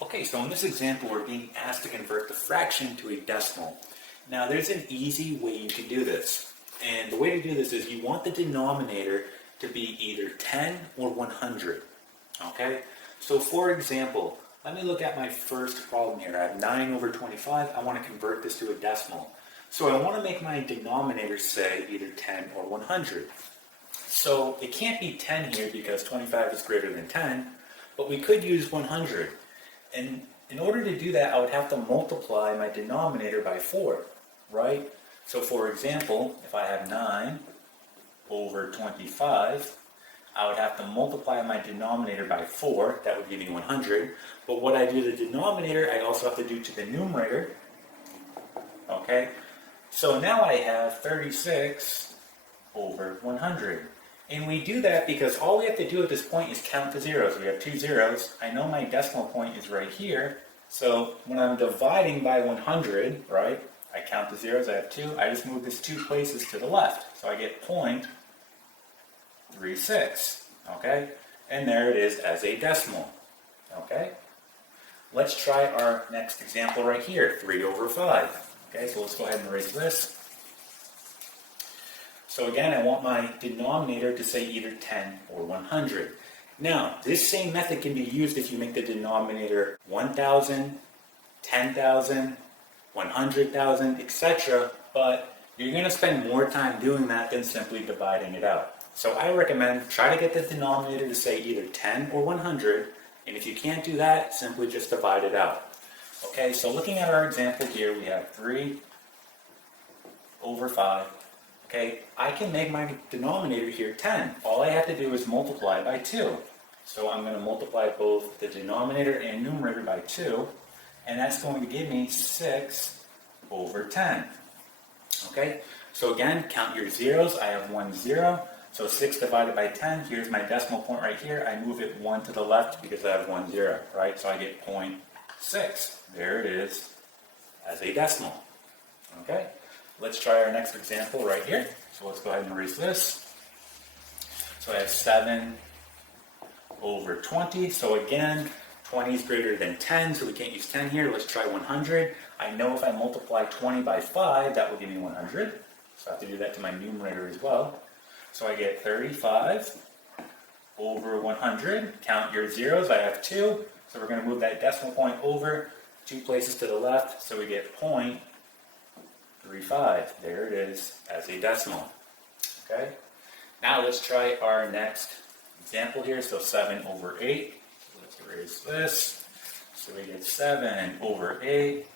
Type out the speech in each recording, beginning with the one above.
Okay, so in this example, we're being asked to convert the fraction to a decimal. Now, there's an easy way you can do this. And the way to do this is you want the denominator to be either 10 or 100. Okay? So for example, let me look at my first problem here. I have 9 over 25. I want to convert this to a decimal. So I want to make my denominator say either 10 or 100. So it can't be 10 here because 25 is greater than 10, but we could use 100. And in order to do that, I would have to multiply my denominator by 4, right? So for example, if I have 9 over 25, I would have to multiply my denominator by 4. That would give me 100. But what I do to the denominator, I also have to do to the numerator. Okay? So now I have 36 over 100. And we do that because all we have to do at this point is count the zeros. We have 2 zeros. I know my decimal point is right here. So when I'm dividing by 100, right, I count the zeros, I have 2. I just move this 2 places to the left. So I get 0.36, okay? And there it is as a decimal, okay? Let's try our next example right here, 3 over 5. Okay, so let's go ahead and erase this. So again, I want my denominator to say either 10 or 100. Now, this same method can be used if you make the denominator 1,000, 10,000, 100,000, etc. But you're going to spend more time doing that than simply dividing it out. So I recommend try to get the denominator to say either 10 or 100. And if you can't do that, simply just divide it out. Okay, so looking at our example here, we have 3 over 5. Okay, I can make my denominator here 10. All I have to do is multiply by 2. So I'm going to multiply both the denominator and numerator by 2, and that's going to give me 6 over 10. Okay, so again, count your zeros. I have 1 0. So 6 divided by 10, here's my decimal point right here. I move it 1 to the left because I have 1 0, right? So I get 0.6. There it is as a decimal. Okay? Let's try our next example right here. So let's go ahead and erase this. So I have 7 over 20. So again, 20 is greater than 10, so we can't use 10 here. Let's try 100. I know if I multiply 20 by 5, that will give me 100. So I have to do that to my numerator as well. So I get 35 over 100. Count your zeros. I have 2. So we're going to move that decimal point over 2 places to the left. So we get 0.35. There it is as a decimal. Okay. Now let's try our next example here. So 7 over 8. So let's erase this. So we get 7 over 8.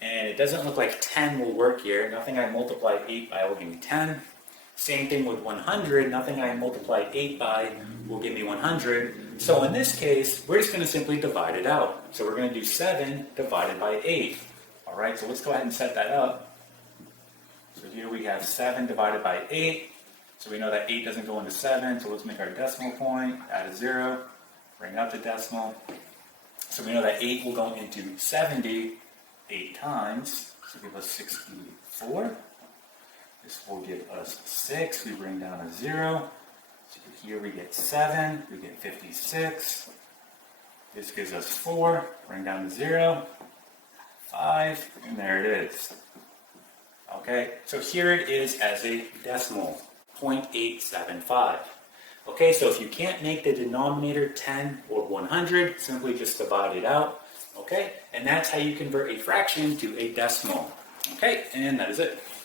And it doesn't look like 10 will work here. Nothing I multiply 8 by will give me 10. Same thing with 100. Nothing I multiply 8 by will give me 100. So in this case, we're just going to simply divide it out. So we're going to do 7 divided by 8. All right, so let's go ahead and set that up. So here we have 7 divided by 8. So we know that 8 doesn't go into 7. So let's make our decimal point, add a 0, bring up the decimal. So we know that 8 will go into 70 8 times. So give us 64. This will give us 6. We bring down a 0. So here we get 7. We get 56. This gives us 4. Bring down the 0. 5. And there it is. Okay, so here it is as a decimal, 0.875. Okay, so if you can't make the denominator 10 or 100, simply just divide it out. Okay, and that's how you convert a fraction to a decimal. Okay, and that is it.